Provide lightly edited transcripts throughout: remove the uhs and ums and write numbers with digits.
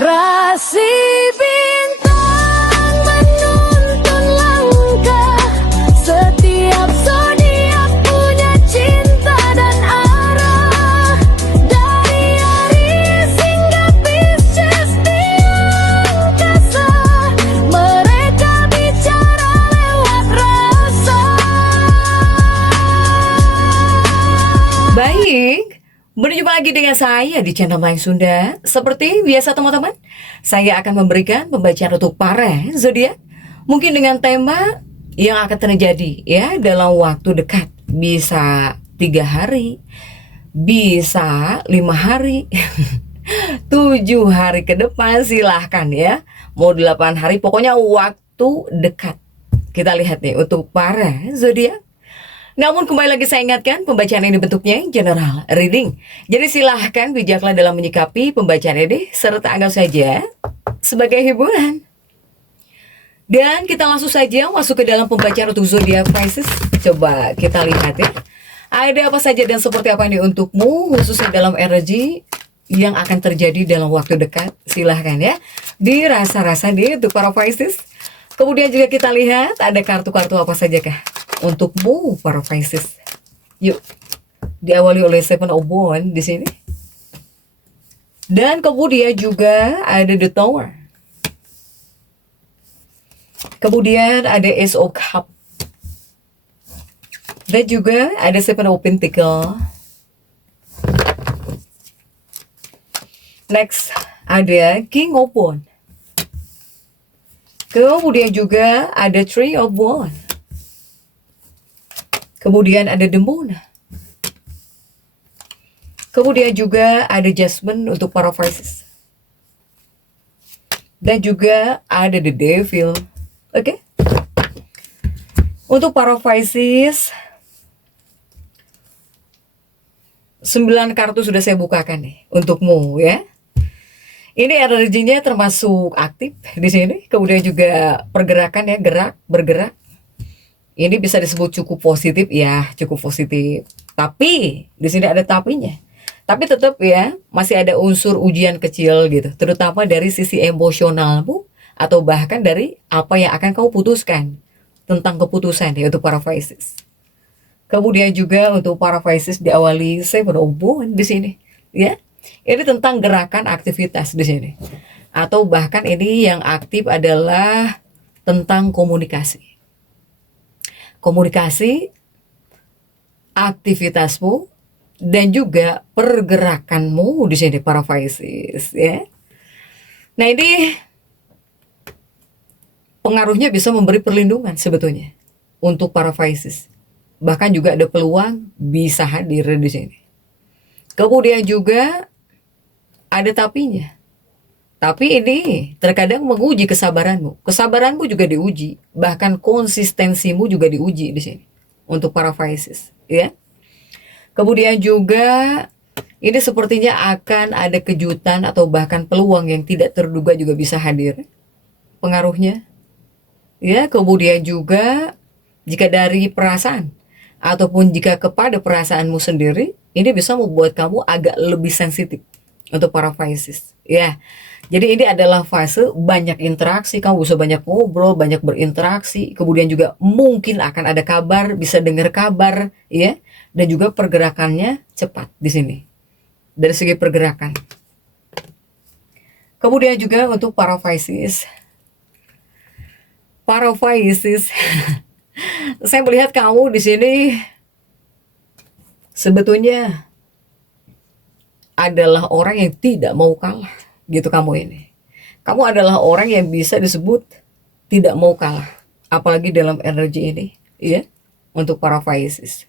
Rasi bintang menuntun langkah, setiap zodiak punya cinta dan arah. Dari Aries hingga Pisces di angkasa, mereka bicara lewat rasa. Baik, berjumpa lagi dengan saya di channel Mayang Sunda. Seperti biasa teman-teman, saya akan memberikan pembacaan untuk para zodiak, mungkin dengan tema yang akan terjadi ya dalam waktu dekat. Bisa 3 hari, bisa 5 hari, 7 hari ke depan, silahkan ya. Mau 8 hari, pokoknya waktu dekat. Kita lihat nih untuk para zodiak. Namun kembali lagi saya ingatkan, pembacaan ini bentuknya general reading. Jadi silahkan bijaklah dalam menyikapi pembacaan ini, serta anggap saja sebagai hiburan. Dan kita langsung saja masuk ke dalam pembacaan untuk zodiak Pisces. Coba kita lihat ya, ada apa saja dan seperti apa ini untukmu, khususnya dalam energi yang akan terjadi dalam waktu dekat. Silahkan ya, dirasa-rasa nih untuk para Pisces. Kemudian juga kita lihat ada kartu-kartu apa saja kah untukmu para Pisces. Yuk, diawali oleh Seven of Wands di sini. Dan kemudian juga ada The Tower. Kemudian ada Ace of Cup. Dan juga ada Seven of Pentacles. Next, ada King of Wands. Kemudian juga ada Three of Wands. Kemudian ada The Moon. Kemudian juga ada Judgment untuk para Pisces. Dan juga ada The Devil. Oke. Untuk para Pisces, 9 kartu sudah saya bukakan nih untukmu ya. Ini energinya termasuk aktif di sini. Kemudian juga pergerakan ya, bergerak. Ini bisa disebut cukup positif ya, cukup positif. Tapi di sini ada tapinya. Tapi tetap ya, masih ada unsur ujian kecil gitu, terutama dari sisi emosionalmu atau bahkan dari apa yang akan kamu putuskan tentang keputusan ya untuk para Pisces. Kemudian juga untuk para Pisces diawali Seven of Wands di sini ya. Ini tentang gerakan aktivitas di sini. Atau bahkan ini yang aktif adalah tentang komunikasi. Komunikasi, aktivitasmu, dan juga pergerakanmu di sini para Pisces ya. Nah, ini pengaruhnya bisa memberi perlindungan sebetulnya untuk para Pisces. Bahkan juga ada peluang bisa hadir di sini. Kemudian juga ada tapinya. Tapi ini terkadang menguji kesabaranmu. Kesabaranmu juga diuji, bahkan konsistensimu juga diuji di sini untuk para Pisces, ya. Kemudian juga ini sepertinya akan ada kejutan atau bahkan peluang yang tidak terduga juga bisa hadir. Pengaruhnya, ya. Kemudian juga jika dari perasaan ataupun jika kepada perasaanmu sendiri, ini bisa membuat kamu agak lebih sensitif untuk para Pisces, ya. Jadi ini adalah fase banyak interaksi, kamu bisa banyak ngobrol, banyak berinteraksi, kemudian juga mungkin akan ada kabar, bisa dengar kabar, ya, dan juga pergerakannya cepat di sini dari segi pergerakan. Kemudian juga untuk para Pisces, saya melihat kamu di sini sebetulnya adalah orang yang tidak mau kalah. Gitu kamu ini. Kamu adalah orang yang bisa disebut tidak mau kalah. Apalagi dalam energi ini, ya, untuk para Pisces.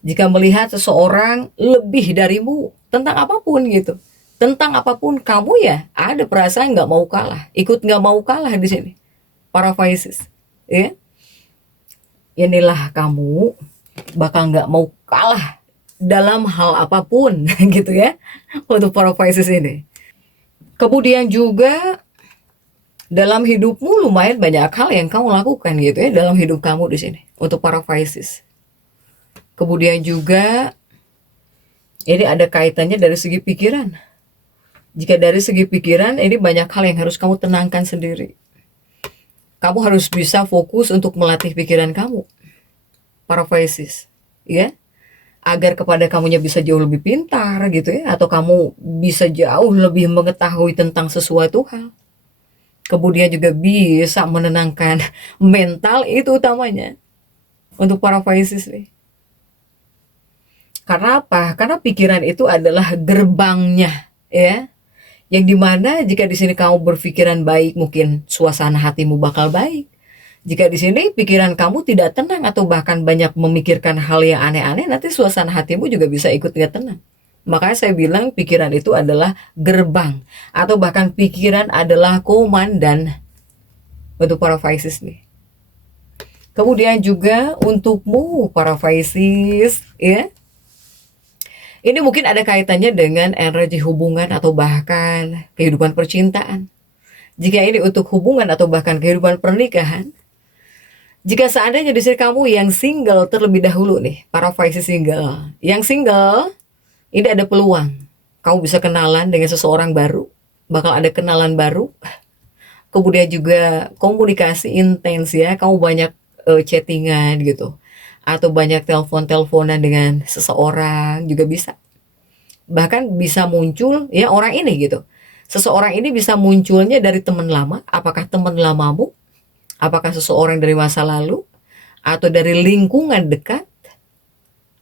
Jika melihat seseorang lebih darimu tentang apapun gitu, tentang apapun, kamu ya ada perasaan nggak mau kalah, ikut nggak mau kalah di sini, para Pisces, ya. Inilah kamu bakal nggak mau kalah dalam hal apapun, gitu ya, untuk para Pisces ini. Kemudian juga dalam hidupmu lumayan banyak hal yang kamu lakukan gitu ya dalam hidup kamu di sini untuk para Pisces. Kemudian juga ini ada kaitannya dari segi pikiran. Jika dari segi pikiran, ini banyak hal yang harus kamu tenangkan sendiri. Kamu harus bisa fokus untuk melatih pikiran kamu, para Pisces, ya, agar kepada kamunya bisa jauh lebih pintar gitu ya, atau kamu bisa jauh lebih mengetahui tentang sesuatu hal. Kemudian juga bisa menenangkan mental, itu utamanya untuk para Pisces nih. Karena apa? Karena pikiran itu adalah gerbangnya, ya. Yang dimana jika di sini kamu berpikiran baik, mungkin suasana hatimu bakal baik. Jika di sini pikiran kamu tidak tenang atau bahkan banyak memikirkan hal yang aneh-aneh, nanti suasana hatimu juga bisa ikut tidak tenang. Makanya saya bilang pikiran itu adalah gerbang, atau bahkan pikiran adalah komandan untuk para Pisces nih. Kemudian juga untukmu para Pisces, ya. Ini mungkin ada kaitannya dengan energi hubungan atau bahkan kehidupan percintaan. Jika ini untuk hubungan atau bahkan kehidupan pernikahan, jika seandainya di sini kamu yang single terlebih dahulu nih, para Pisces single. Yang single, ini ada peluang. Kamu bisa kenalan dengan seseorang baru, bakal ada kenalan baru. Kemudian juga komunikasi intens ya, kamu banyak chattingan gitu. Atau banyak telepon-teleponan dengan seseorang juga bisa. Bahkan bisa muncul ya orang ini gitu. Seseorang ini bisa munculnya dari teman lama. Apakah teman lamamu? Apakah seseorang dari masa lalu? Atau dari lingkungan dekat?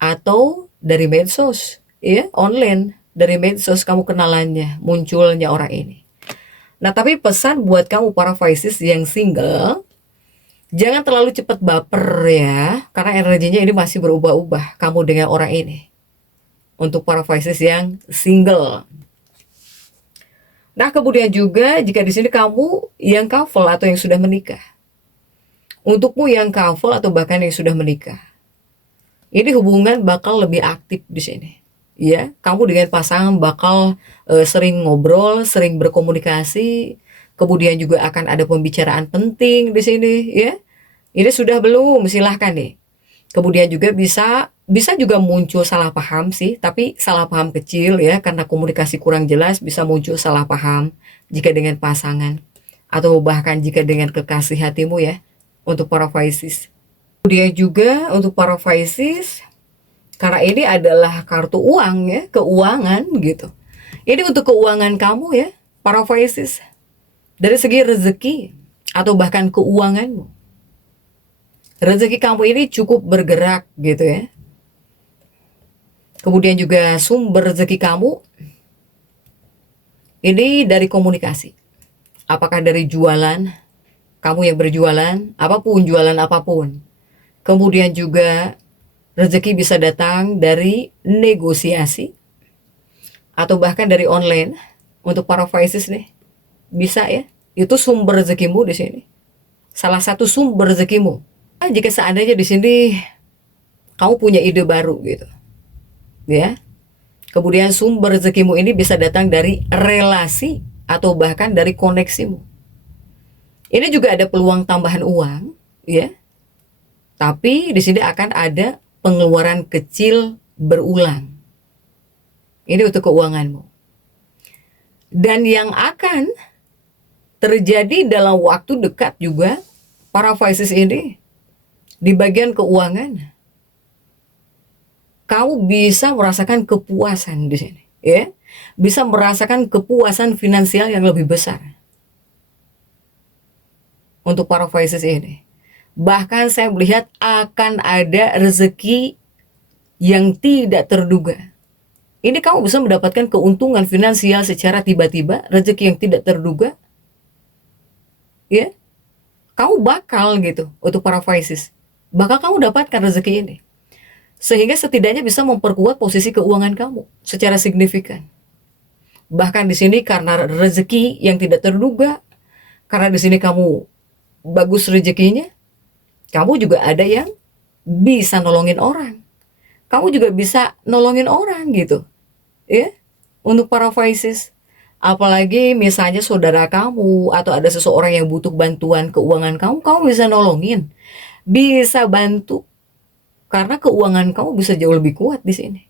Atau dari medsos? Ya, online. Dari medsos kamu kenalannya, munculnya orang ini. Nah, tapi pesan buat kamu para Pisces yang single, jangan terlalu cepat baper ya, karena energinya ini masih berubah-ubah kamu dengan orang ini. Untuk para Pisces yang single. Nah, kemudian juga jika di sini kamu yang couple atau yang sudah menikah. Untukmu yang couple atau bahkan yang sudah menikah, ini hubungan bakal lebih aktif di sini. Ya, kamu dengan pasangan bakal sering ngobrol, sering berkomunikasi. Kemudian juga akan ada pembicaraan penting di sini, ya. Ini sudah belum? Silahkan nih. Kemudian juga bisa juga muncul salah paham sih, tapi salah paham kecil ya, karena komunikasi kurang jelas bisa muncul salah paham jika dengan pasangan atau bahkan jika dengan kekasih hatimu ya, untuk para Pisces. Kemudian juga untuk para Pisces, karena ini adalah kartu uang ya, keuangan gitu. Ini untuk keuangan kamu ya, para Pisces. Dari segi rezeki atau bahkan keuanganmu. Rezeki kamu ini cukup bergerak gitu ya. Kemudian juga sumber rezeki kamu ini dari komunikasi. Apakah dari jualan, kamu yang berjualan, apapun, jualan apapun. Kemudian juga rezeki bisa datang dari negosiasi atau bahkan dari online. Untuk para Pisces nih, bisa ya. Itu sumber rezekimu di sini. Salah satu sumber rezekimu. Nah, jika seandainya di sini kamu punya ide baru gitu, ya. Kemudian sumber rezekimu ini bisa datang dari relasi atau bahkan dari koneksimu. Ini juga ada peluang tambahan uang, ya. Tapi di sini akan ada pengeluaran kecil berulang. Ini untuk keuanganmu. Dan yang akan terjadi dalam waktu dekat juga para Pisces ini di bagian keuangan, kamu bisa merasakan kepuasan di sini, ya, bisa merasakan kepuasan finansial yang lebih besar untuk para Pisces ini. Bahkan saya melihat akan ada rezeki yang tidak terduga. Ini kamu bisa mendapatkan keuntungan finansial secara tiba-tiba, rezeki yang tidak terduga, ya. Kamu bakal gitu untuk para Pisces, bakal kamu dapatkan rezeki ini. Sehingga setidaknya bisa memperkuat posisi keuangan kamu secara signifikan. Bahkan di sini karena rezeki yang tidak terduga, karena di sini kamu bagus rezekinya, kamu juga ada yang bisa nolongin orang. Kamu juga bisa nolongin orang gitu. Ya, untuk para Pisces. Apalagi misalnya saudara kamu atau ada seseorang yang butuh bantuan keuangan kamu, kamu bisa nolongin, bisa bantu. Karena keuangan kamu bisa jauh lebih kuat di sini.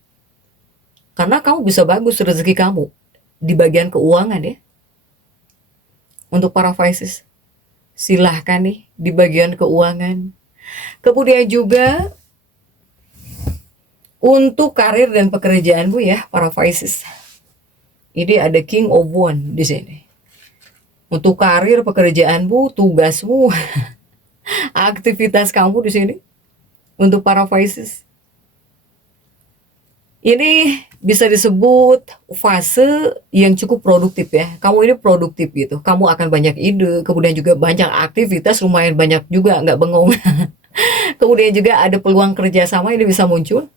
Karena kamu bisa bagus rezeki kamu. di bagian keuangan ya. Untuk para Pisces, silahkan nih di bagian keuangan. Kemudian juga untuk karir dan pekerjaanmu ya para Pisces. Ini ada King of Wands di sini. Untuk karir, pekerjaanmu, tugasmu, aktivitas kamu di sini. Untuk para Pisces, ini bisa disebut fase yang cukup produktif ya. Kamu ini produktif gitu. Kamu akan banyak ide, kemudian juga banyak aktivitas, lumayan banyak juga, nggak bengong. Kemudian juga ada peluang kerjasama ini bisa muncul.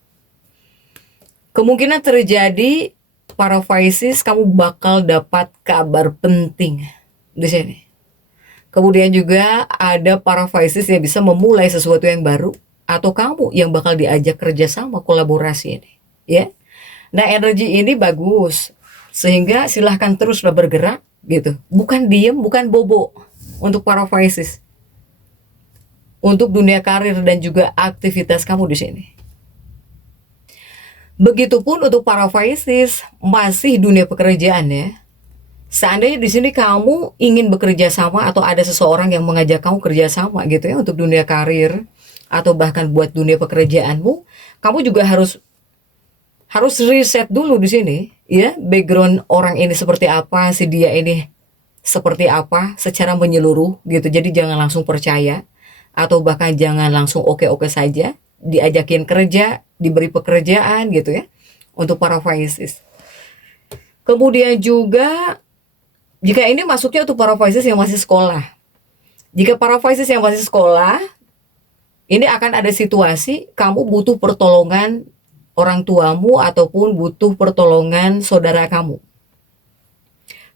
Kemungkinan terjadi para Pisces, kamu bakal dapat kabar penting di sini. Kemudian juga ada para Pisces yang bisa memulai sesuatu yang baru, atau kamu yang bakal diajak kerjasama kolaborasi ini. Ya, nah energi ini bagus, sehingga silahkan teruslah bergerak gitu. Bukan diem, bukan bobo untuk para Pisces. Untuk dunia karir dan juga aktivitas kamu di sini. Begitupun untuk para Pisces masih dunia pekerjaan ya. Seandainya di sini kamu ingin bekerja sama atau ada seseorang yang mengajak kamu kerja sama gitu ya untuk dunia karir atau bahkan buat dunia pekerjaanmu, kamu juga harus riset dulu di sini ya, background orang ini seperti apa, si dia ini seperti apa secara menyeluruh gitu. Jadi jangan langsung percaya atau bahkan jangan langsung oke-oke saja diajakin kerja, diberi pekerjaan gitu ya untuk para Pisces. Kemudian juga jika ini masuknya untuk para Pisces yang masih sekolah. Jika para Pisces yang masih sekolah, ini akan ada situasi kamu butuh pertolongan orang tuamu ataupun butuh pertolongan saudara kamu.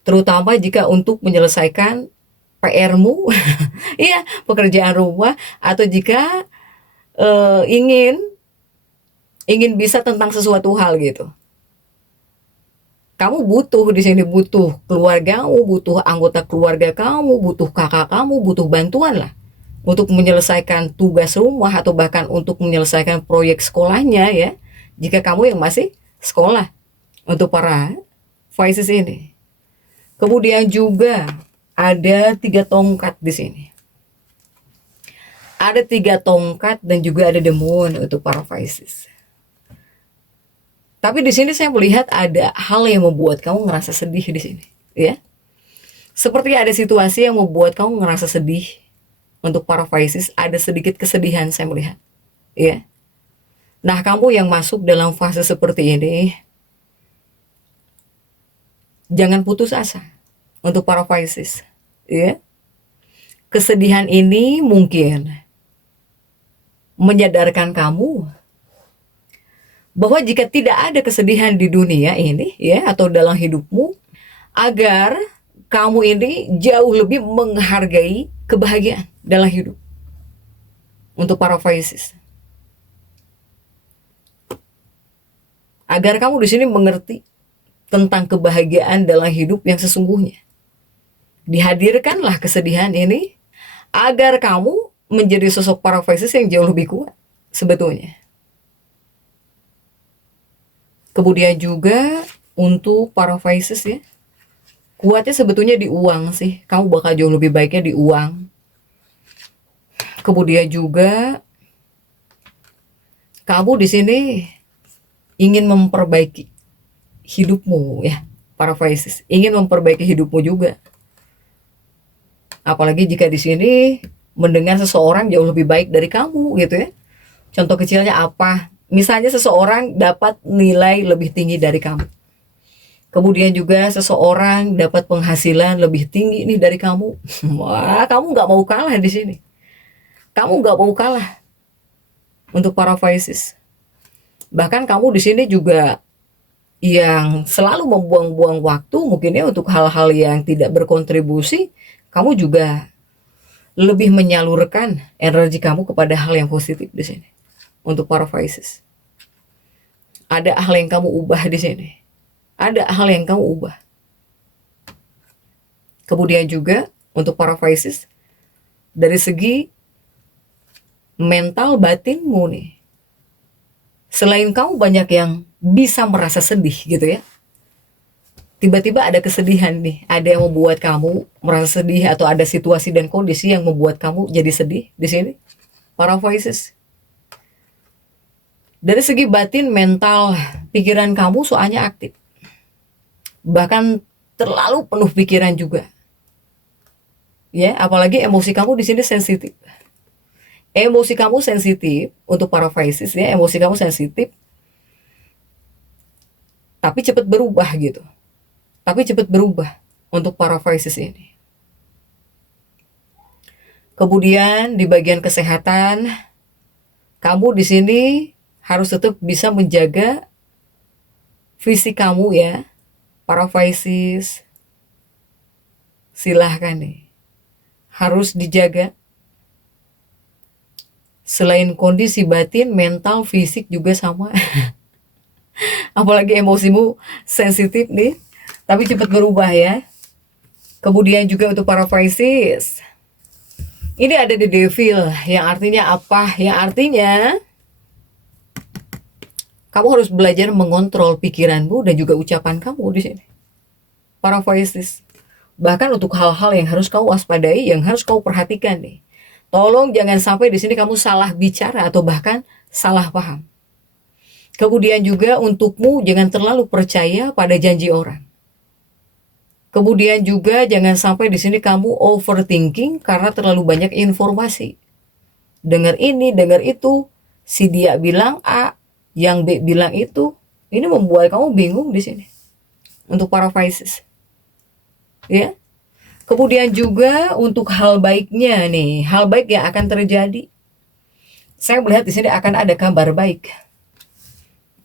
Terutama jika untuk menyelesaikan PR-mu, iya, pekerjaan rumah, atau jika ingin bisa tentang sesuatu hal gitu. Kamu butuh di sini, butuh keluargamu, butuh anggota keluarga kamu, butuh kakak kamu, butuh bantuan lah untuk menyelesaikan tugas rumah atau bahkan untuk menyelesaikan proyek sekolahnya ya. Jika kamu yang masih sekolah untuk para Pisces ini. Kemudian juga ada 3 tongkat di sini. Ada 3 tongkat dan juga ada the moon untuk para Pisces. Tapi di sini saya melihat ada hal yang membuat kamu ngerasa sedih di sini, ya. Seperti ada situasi yang membuat kamu ngerasa sedih. Untuk para Pisces ada sedikit kesedihan saya melihat, ya. Nah, kamu yang masuk dalam fase seperti ini, jangan putus asa untuk para Pisces, ya. Kesedihan ini mungkin menyadarkan kamu bahwa jika tidak ada kesedihan di dunia ini, ya, atau dalam hidupmu, agar kamu ini jauh lebih menghargai kebahagiaan dalam hidup untuk para Pisces. Agar kamu di sini mengerti tentang kebahagiaan dalam hidup yang sesungguhnya. Dihadirkanlah kesedihan ini agar kamu menjadi sosok para Pisces yang jauh lebih kuat sebetulnya. Kemudian juga untuk para Pisces ya, kuatnya sebetulnya di uang sih. Kamu bakal jauh lebih baiknya di uang. Kemudian juga kamu di sini ingin memperbaiki hidupmu ya, para Pisces. Ingin memperbaiki hidupmu juga. Apalagi jika di sini mendengar seseorang jauh lebih baik dari kamu gitu ya. Contoh kecilnya apa? Misalnya seseorang dapat nilai lebih tinggi dari kamu. Kemudian juga seseorang dapat penghasilan lebih tinggi nih dari kamu. Wah, kamu nggak mau kalah di sini. Kamu nggak mau kalah untuk para Pisces. Bahkan kamu di sini juga yang selalu membuang-buang waktu mungkinnya untuk hal-hal yang tidak berkontribusi, kamu juga lebih menyalurkan energi kamu kepada hal yang positif di sini. Untuk para Pisces, ada hal yang kamu ubah di sini. Ada hal yang kamu ubah. Kemudian juga untuk para Pisces, dari segi mental batinmu nih, selain kamu banyak yang bisa merasa sedih gitu ya, tiba-tiba ada kesedihan nih, ada yang membuat kamu merasa sedih atau ada situasi dan kondisi yang membuat kamu jadi sedih di sini. Para Pisces. Dari segi batin, mental, pikiran kamu soalnya aktif. Bahkan terlalu penuh pikiran juga. Ya, apalagi emosi kamu di sini sensitif. Emosi kamu sensitif untuk para Pisces ya, emosi kamu sensitif. Tapi cepat berubah gitu. Tapi cepat berubah untuk para Pisces ini. Kemudian di bagian kesehatan, kamu di sini harus tetap bisa menjaga fisik kamu ya. Para Pisces, silahkan nih. Harus dijaga. Selain kondisi batin, mental, fisik juga sama. Apalagi emosimu sensitif nih. Tapi cepat berubah ya. Kemudian juga untuk para Pisces, ini ada the devil, yang artinya apa? Yang artinya kamu harus belajar mengontrol pikiranmu dan juga ucapan kamu di sini. Para Pisces, bahkan untuk hal-hal yang harus kau waspadai, yang harus kau perhatikan nih. Tolong jangan sampai di sini kamu salah bicara atau bahkan salah paham. Kemudian juga untukmu jangan terlalu percaya pada janji orang. Kemudian juga jangan sampai di sini kamu overthinking karena terlalu banyak informasi. Dengar ini, dengar itu, si dia bilang A, yang B bilang itu. Ini membuat kamu bingung di sini. Untuk para Pisces. Ya. Kemudian juga untuk hal baiknya nih, hal baik yang akan terjadi. Saya melihat di sini akan ada kabar baik.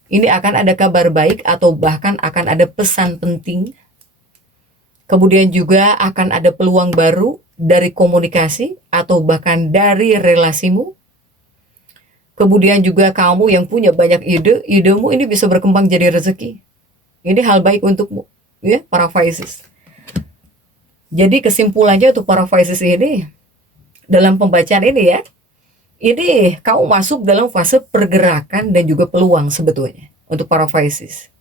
Ini akan ada kabar baik atau bahkan akan ada pesan penting. Kemudian juga akan ada peluang baru dari komunikasi atau bahkan dari relasimu. Kemudian juga kamu yang punya banyak ide, idemu ini bisa berkembang jadi rezeki. Ini hal baik untukmu, ya, para Pisces. Jadi kesimpulannya untuk para Pisces ini, dalam pembacaan ini ya, ini kamu masuk dalam fase pergerakan dan juga peluang sebetulnya untuk para Pisces.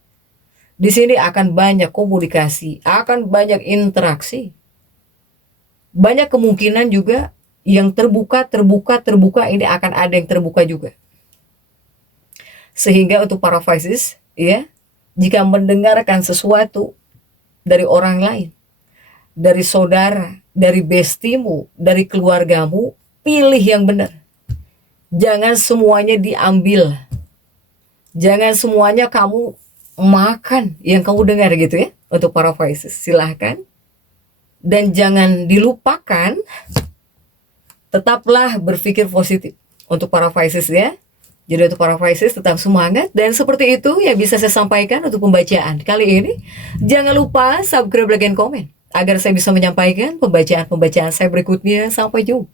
Di sini akan banyak komunikasi, akan banyak interaksi. Banyak kemungkinan juga yang terbuka, ini akan ada yang terbuka juga. Sehingga untuk para Pisces, ya, jika mendengarkan sesuatu dari orang lain, dari saudara, dari bestimu, dari keluargamu, pilih yang benar. Jangan semuanya diambil. Jangan semuanya kamu makan yang kamu dengar gitu ya. Untuk para Pisces, silahkan. Dan jangan dilupakan, tetaplah berpikir positif untuk para Pisces ya. Jadi untuk para Pisces tetap semangat. Dan seperti itu yang bisa saya sampaikan untuk pembacaan kali ini. Jangan lupa subscribe, like, dan komen agar saya bisa menyampaikan pembacaan-pembacaan saya berikutnya. Sampai jumpa.